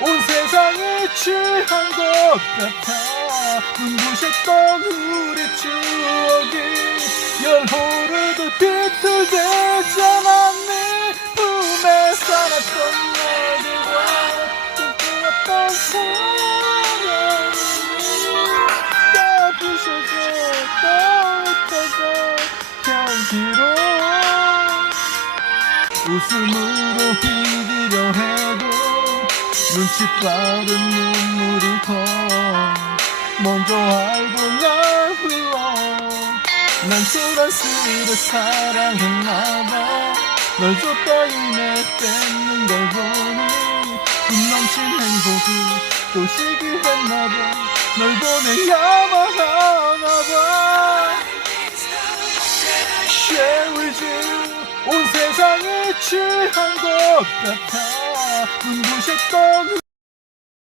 온 세상이 취한 것 같아. 눈부셨던 우리 추억이 열호르도 비틀대잖아 네. 품에 살았던 날들과 꿈꾸었던 사랑이. 다 부셔져 떠올라서 경기로. 웃음으로 해도 눈치 빠른 눈물이 더 먼저 알고 난 흘러 난 소란스레 사랑했나봐. 널 줬더니 내 뺏는 걸 보니 꿈 넘친 행복이 또 시기했나봐. 널 보내야만 하나봐. Share with you 온 세상이 취한 것 같아 눈부셨던